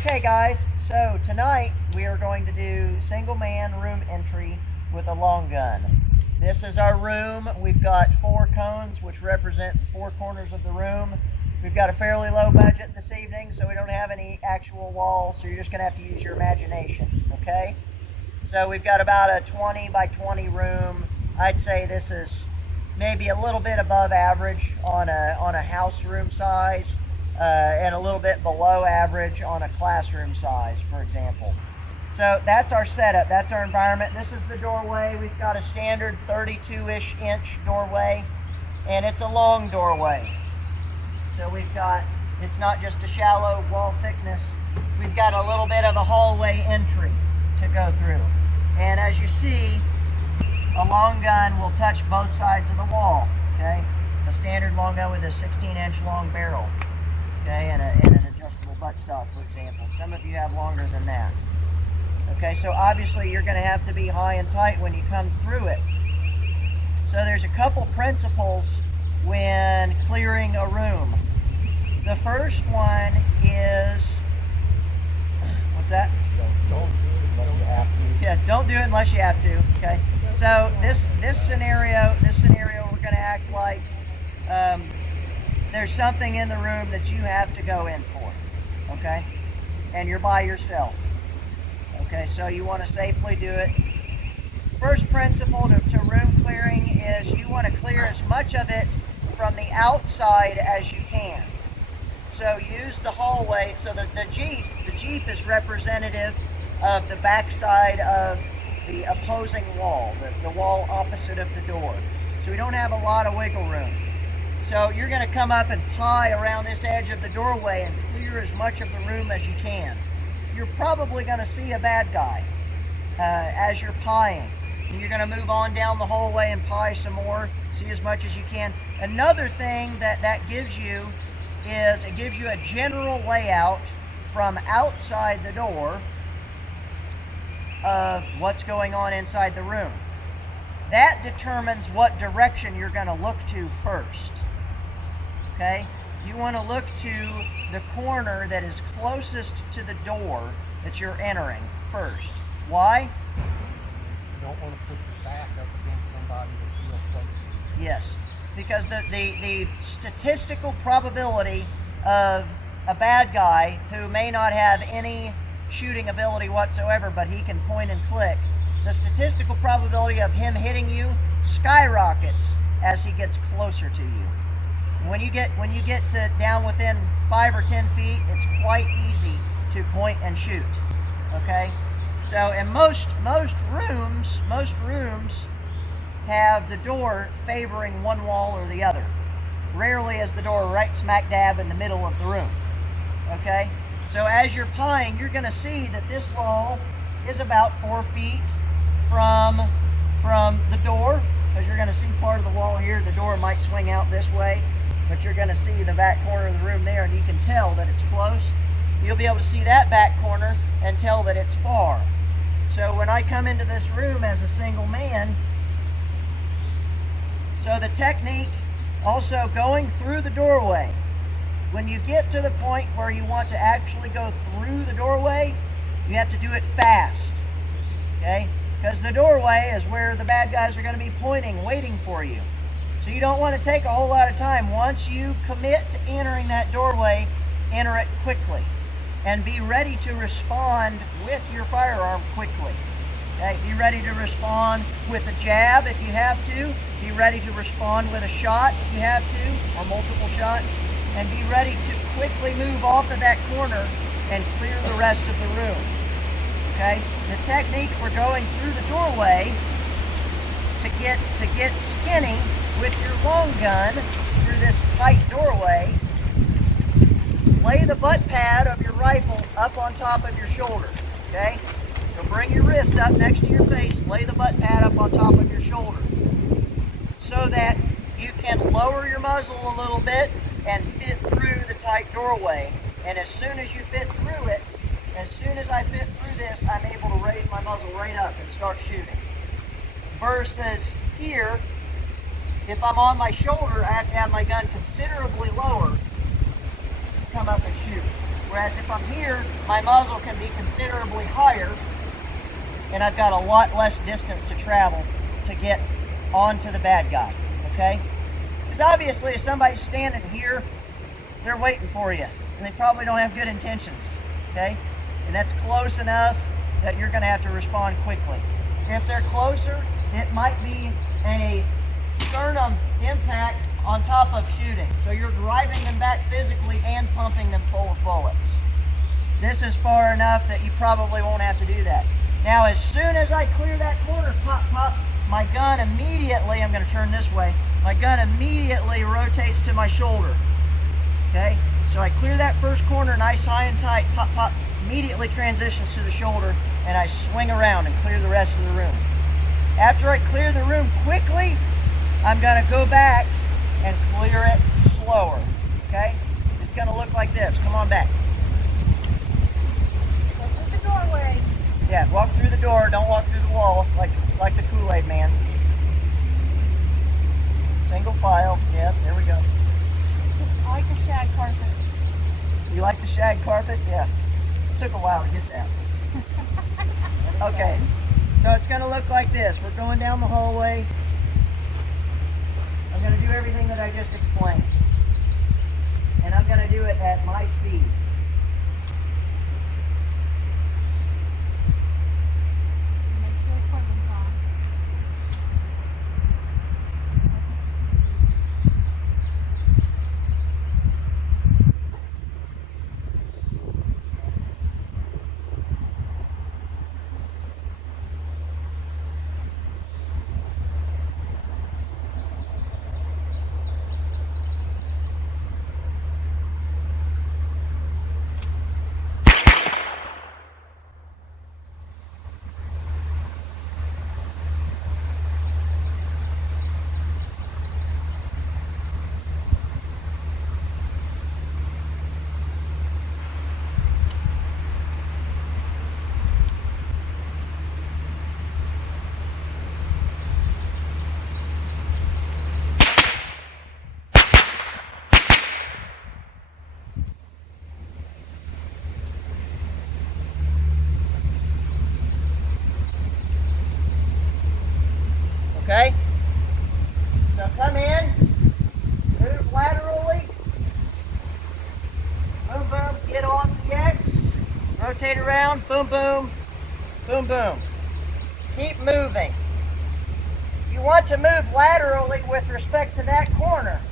Okay guys, so tonight we are going to do single man room entry with a long gun. This is our room. We've got 4 cones which represent 4 corners of the room. We've got a fairly low budget this evening, so we don't have any actual walls, so you're just going to have to use your imagination, okay? So we've got about a 20 by 20 room. I'd say this is maybe a little bit above average on a house room size. And a little bit below average on a classroom size, for example. So that's our setup, that's our environment. This is the doorway. We've got a standard 32-ish inch doorway, and it's a long doorway. So we've got, it's not just a shallow wall thickness, we've got a little bit of a hallway entry to go through. And as you see, a long gun will touch both sides of the wall, okay? A standard long gun with a 16-inch long barrel. Okay, and an adjustable buttstock, for example. Some of you have longer than that. Okay, so obviously you're going to have to be high and tight when you come through it. So there's a couple principles when clearing a room. The first one is, what's that? Don't do it unless you have to. Yeah, don't do it unless you have to. Okay, so this scenario, we're going to act like there's something in the room that you have to go in for, okay? And you're by yourself, okay? So you want to safely do it. First principle to room clearing is you want to clear as much of it from the outside as you can. So use the hallway. So the Jeep is representative of the backside of the opposing wall, the wall opposite of the door. So we don't have a lot of wiggle room. So you're going to come up and pie around this edge of the doorway and clear as much of the room as you can. You're probably going to see a bad guy as you're pieing. And you're going to move on down the hallway and pie some more, see as much as you can. Another thing that gives you is it gives you a general layout from outside the door of what's going on inside the room. That determines what direction you're going to look to first. Okay, you want to look to the corner that is closest to the door that you're entering first. Why? You don't want to put your back up against somebody that's real close. Yes, because the statistical probability of a bad guy who may not have any shooting ability whatsoever, but he can point and click, the statistical probability of him hitting you skyrockets as he gets closer to you. When you get to down within 5 or 10 feet, it's quite easy to point and shoot. Okay, so in most rooms have the door favoring one wall or the other. Rarely is the door right smack dab in the middle of the room. Okay, so as you're pieing, you're going to see that this wall is about 4 feet from the door, because you're going to see part of the wall here. The door might swing out this way, but you're going to see the back corner of the room there, and you can tell that it's close. You'll be able to see that back corner and tell that it's far. So when I come into this room as a single man, so the technique also going through the doorway. When you get to the point where you want to actually go through the doorway, you have to do it fast, okay? Because the doorway is where the bad guys are going to be pointing, waiting for you. So you don't want to take a whole lot of time. Once you commit to entering that doorway, enter it quickly. And be ready to respond with your firearm quickly. Okay? Be ready to respond with a jab if you have to. Be ready to respond with a shot if you have to, or multiple shots. And be ready to quickly move off of that corner and clear the rest of the room. Okay? The technique for going through the doorway to get skinny with your long gun through this tight doorway, lay the butt pad of your rifle up on top of your shoulder, okay? So bring your wrist up next to your face, lay the butt pad up on top of your shoulder so that you can lower your muzzle a little bit and fit through the tight doorway. And as soon as you fit through it, as soon as I fit through this, I'm able to raise my muzzle right up and start shooting. Versus here, if I'm on my shoulder, I have to have my gun considerably lower to come up and shoot. Whereas if I'm here, my muzzle can be considerably higher, and I've got a lot less distance to travel to get onto the bad guy, okay? Because obviously if somebody's standing here, they're waiting for you, and they probably don't have good intentions, okay? And that's close enough that you're gonna have to respond quickly. If they're closer, it might be a sternum impact on top of shooting. So you're driving them back physically and pumping them full of bullets. This is far enough that you probably won't have to do that. Now, as soon as I clear that corner, pop, pop, my gun immediately, I'm gonna turn this way, my gun immediately rotates to my shoulder, okay? So I clear that first corner, nice, high and tight, pop, pop, immediately transitions to the shoulder, and I swing around and clear the rest of the room. After I clear the room quickly, I'm gonna go back and clear it slower, okay? It's gonna look like this. Come on back. Go through the doorway. Yeah, walk through the door, don't walk through the wall like the Kool-Aid man. Single file, yeah, there we go. I like the shag carpet. You like the shag carpet? Yeah. Took a while to get that. Okay, so it's gonna look like this. We're going down the hallway. I'm gonna do everything that I just explained. And I'm gonna do it at my speed. Make sure equipment's on. Okay? So come in, move laterally, boom, boom, get off the X, rotate around, boom, boom, boom, boom. Keep moving. You want to move laterally with respect to that corner.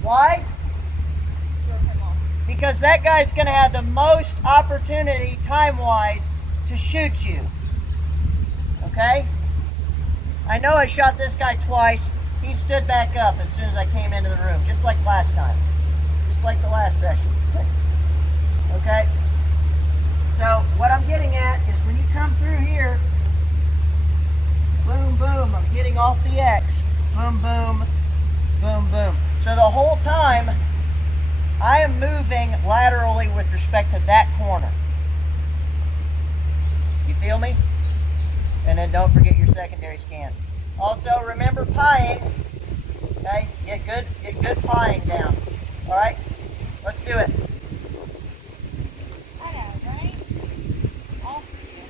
Why? Throw him off. Because that guy's going to have the most opportunity, time-wise, to shoot you. Okay? I know I shot this guy twice. He stood back up as soon as I came into the room, just like last time. Just like the last session. Okay? So what I'm getting at is when you come through here, boom, boom, I'm getting off the X. Boom, boom, boom, boom. So the whole time, I am moving laterally with respect to that corner. You feel me? And then don't forget your secondary scan. Also, remember pieing. Okay, get good pieing down. All right, let's do it. I got it, right? All three.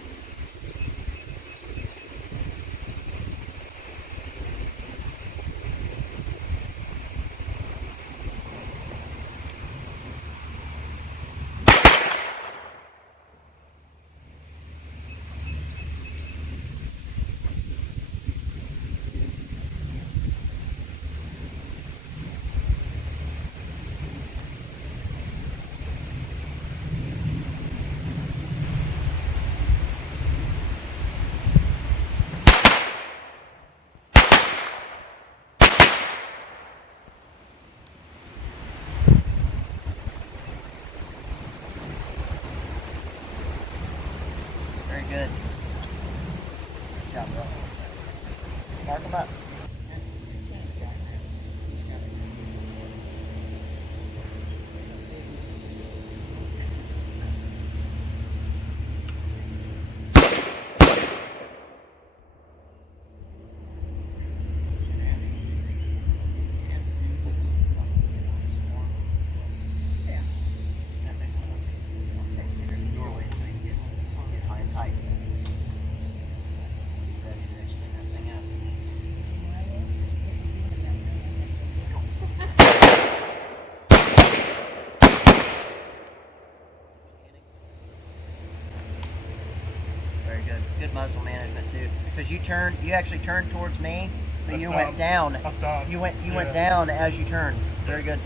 because you actually turned towards me, so you I went saw. down. I saw. You went Yeah. down as you turned. Very good.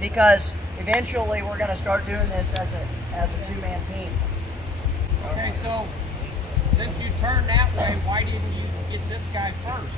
Because eventually we're going to start doing this as a two-man team. Okay, so since you turned that way, why didn't you get this guy first?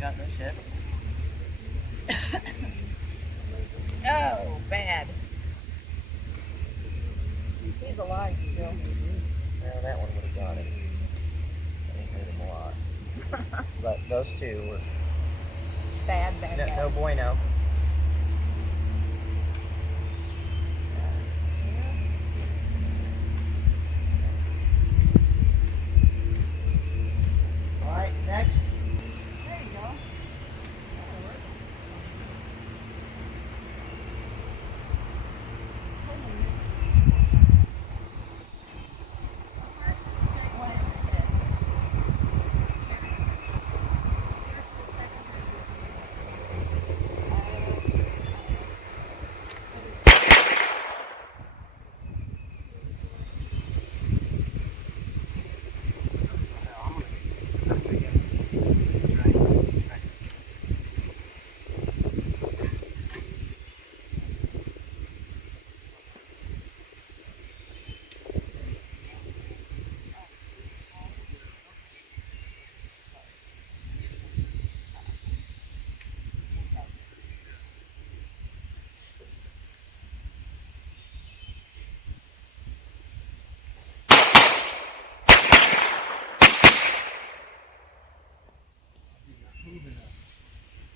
Got this hit. Oh, bad. He's alive still. Well, that one would have got it. I didn't hit him a lot. But those two were Bad. no bueno. All right, next. There you go.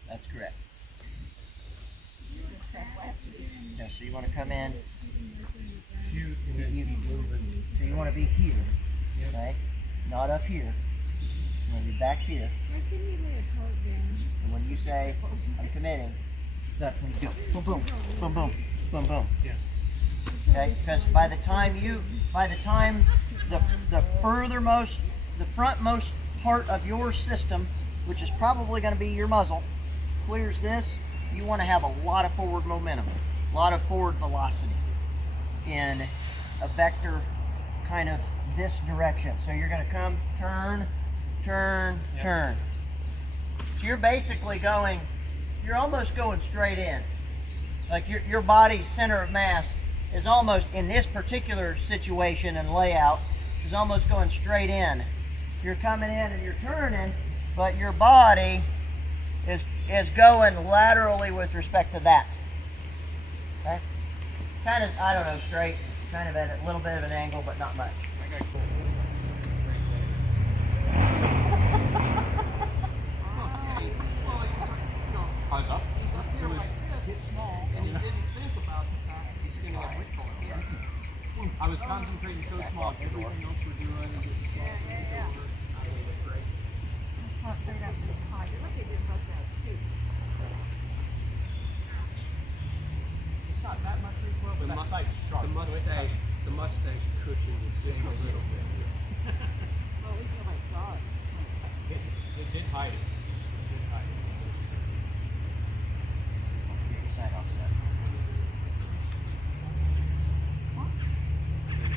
That's correct. Yeah, so you want to come in. Shoot, and then You, keep moving. so you want to be here, Yep. right? Not up here. You want to be back here. And when you say, I'm committing, that's when you do boom, boom, boom, boom, boom, boom. Yeah. Okay? Because by the time the furthermost, the frontmost part of your system, which is probably going to be your muzzle, clears this, you want to have a lot of forward momentum, a lot of forward velocity in a vector kind of this direction. So you're going to come, turn, turn, Yep. turn. So you're basically going, you're almost going straight in. Like your body's center of mass is almost, in this particular situation and layout, is almost going straight in. You're coming in and you're turning, but your body is going laterally with respect to that. Okay? Kind of, I don't know, straight, kind of at a little bit of an angle, but not much. I was up. He's up here like this, small, and he didn't think about the fact that he's going to get recoil. I was concentrating so small, everything else we're doing, and getting small. Yeah. I think it's great. It's not straight up to the high. You're lucky it didn't bust out too. It's not that much recoil, but that's like sharp. The mustache cushion is just a little bit. Well, at least nobody saw it. It did hide it. It did hide it. Get your side offset.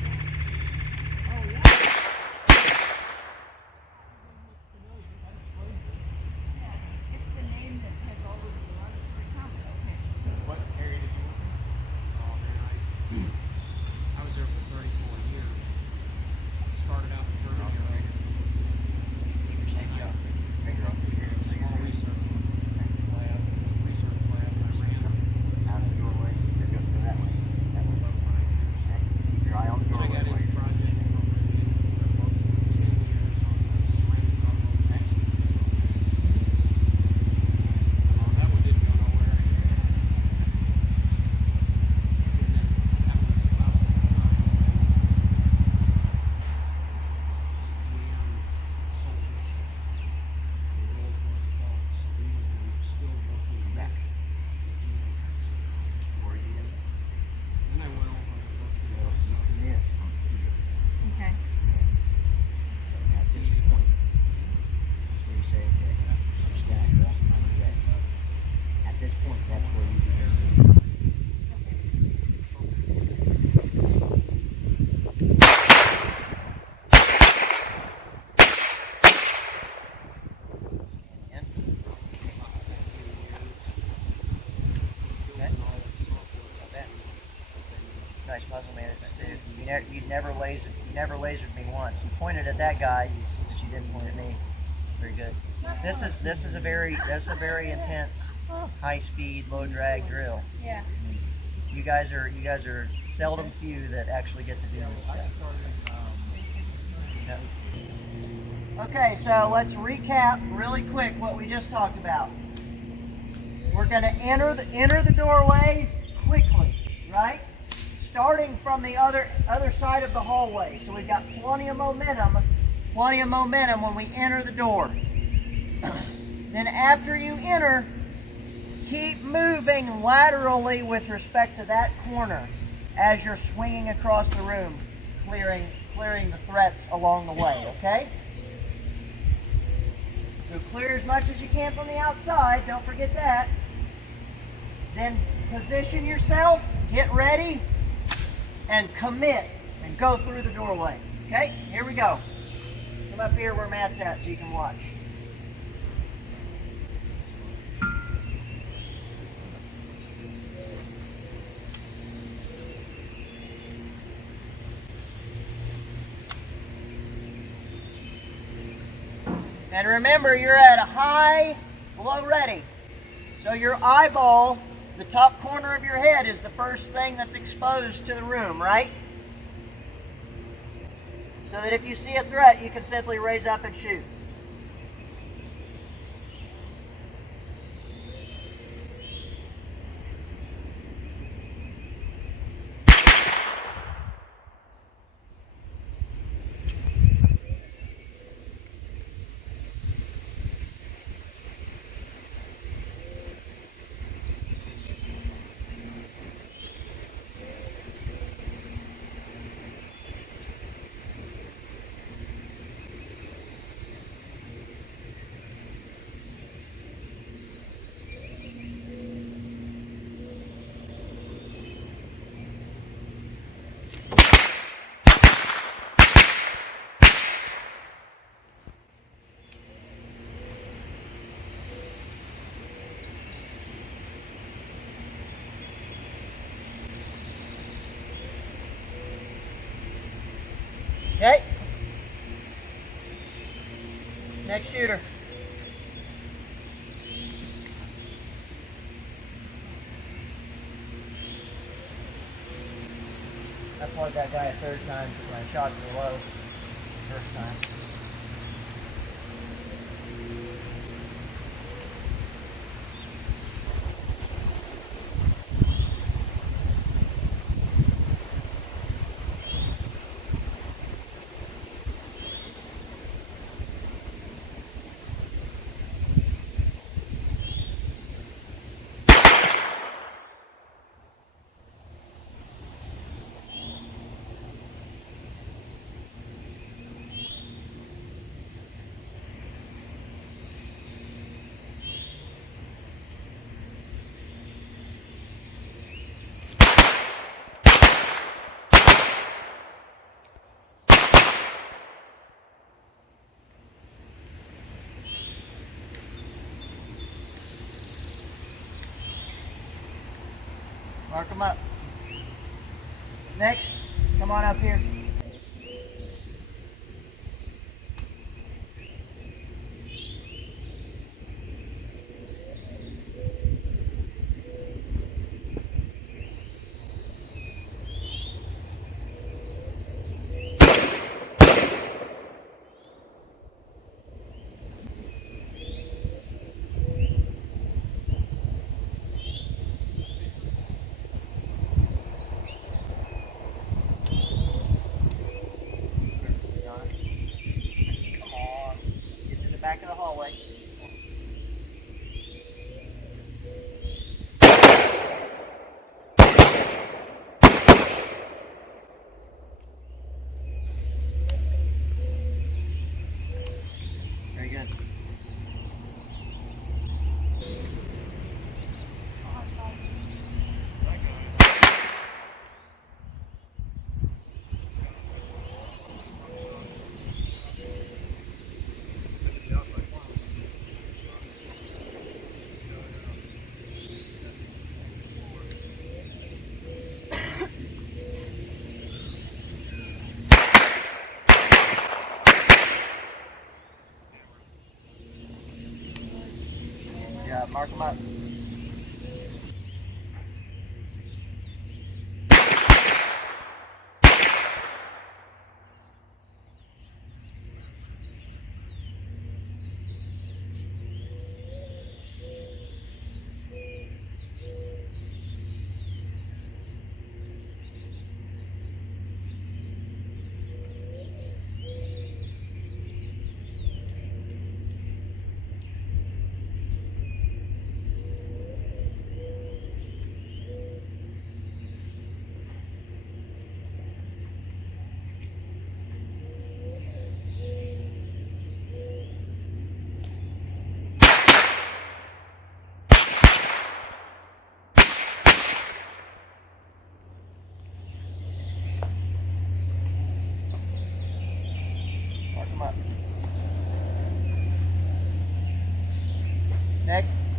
Oh, yeah. It's the name that has always What area did you work in? Oh man, I was there for 34 years. Started out in Germany. Keep your safety off. Finger off the nice muzzle management too. You never lasered me once. You pointed at that guy, but you didn't point at me. Very good. This is a very intense, high speed, low drag drill. Yeah. You guys are seldom few that actually get to do this stuff. Okay, so let's recap really quick what we just talked about. We're going to enter the doorway quickly, right? Starting from the other side of the hallway. So we've got plenty of momentum when we enter the door. Then after you enter, keep moving laterally with respect to that corner as you're swinging across the room, clearing the threats along the way, okay? So clear as much as you can from the outside, don't forget that. Then position yourself, get ready, and commit, and go through the doorway. Okay, here we go. Come up here where Matt's at so you can watch. And remember, you're at a high, low ready. So your eyeball, the top corner of your head, is the first thing that's exposed to the room, right? So that if you see a threat, you can simply raise up and shoot. Okay. Next shooter. I plugged that guy a third time when I shot too low first time. Mark them up. Next, come on up here. job. Mark them up. Mark them up. Next.